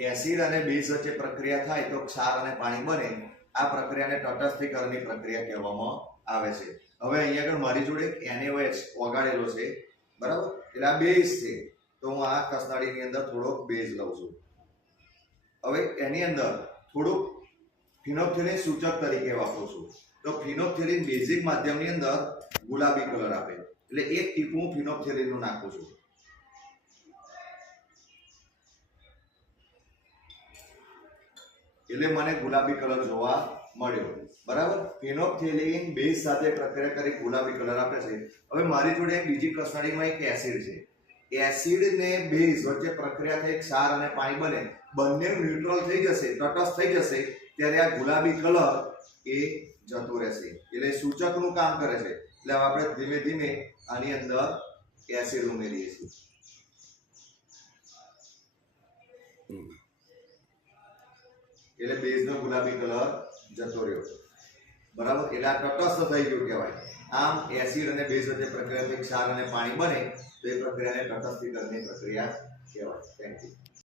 Acid અને base વચ્ચે પ્રક્રિયા થાય તો ક્ષાર અને પાણી બને. આ પ્રક્રિયાને તટસ્થીકરણની પ્રક્રિયા કહેવામાં આવે છે. હવે અહીંયા આગળ મારી જોડે NaOH ઓગાળેલો છે. બરાબર? એટલે આ બેઝ છે. તો હું આ કસનાળીની અંદર થોડોક બેઝ લઉં છું. હવે એની અંદર થોડુંક ફિનોપ્થેલિન સૂચક તરીકે વાપરું છું. તો ફિનોપ્થેલિન બેઝિક માધ્યમની અંદર ગુલાબી કલર આપે. એટલે એક ટીપું હું ફિનોપ્થેલિનનું નાખું છું. એટલે મને ગુલાબી કલર જોવા મળ્યો. બરાબર? ફિનોપ્થેલિન બેઝ સાથે પ્રક્રિયા કરી ગુલાબી કલર આપે છે. હવે મારી જોડે એક બીજી કસનળીમાં એક એસિડ છે. એસિડ ને બેઝ વચ્ચે પ્રક્રિયા થઈ ક્ષાર અને પાણી બને. બંને ન્યુટ્રલ થઈ જશે, તટસ્થ થઈ જશે, ત્યારે આ ગુલાબી કલર એ જતો રહેશે. એટલે સૂચકનું કામ કરે છે. એટલે આપણે ધીમે ધીમે આની અંદર એસિડ ઉમેરીએ છીએ. એટલે બેઝનો ગુલાબી કલર જતો રહ્યો. બરાબર? એટલે આ તટસ્થ થઈ ગયું કહેવાય. આમ એસિડ અને બેઝ વચ્ચે પ્રક્રિયાથી ક્ષાર અને પાણી બને, તો એ પ્રક્રિયાને તટસ્થીકરણની પ્રક્રિયા કહેવાય. Thank you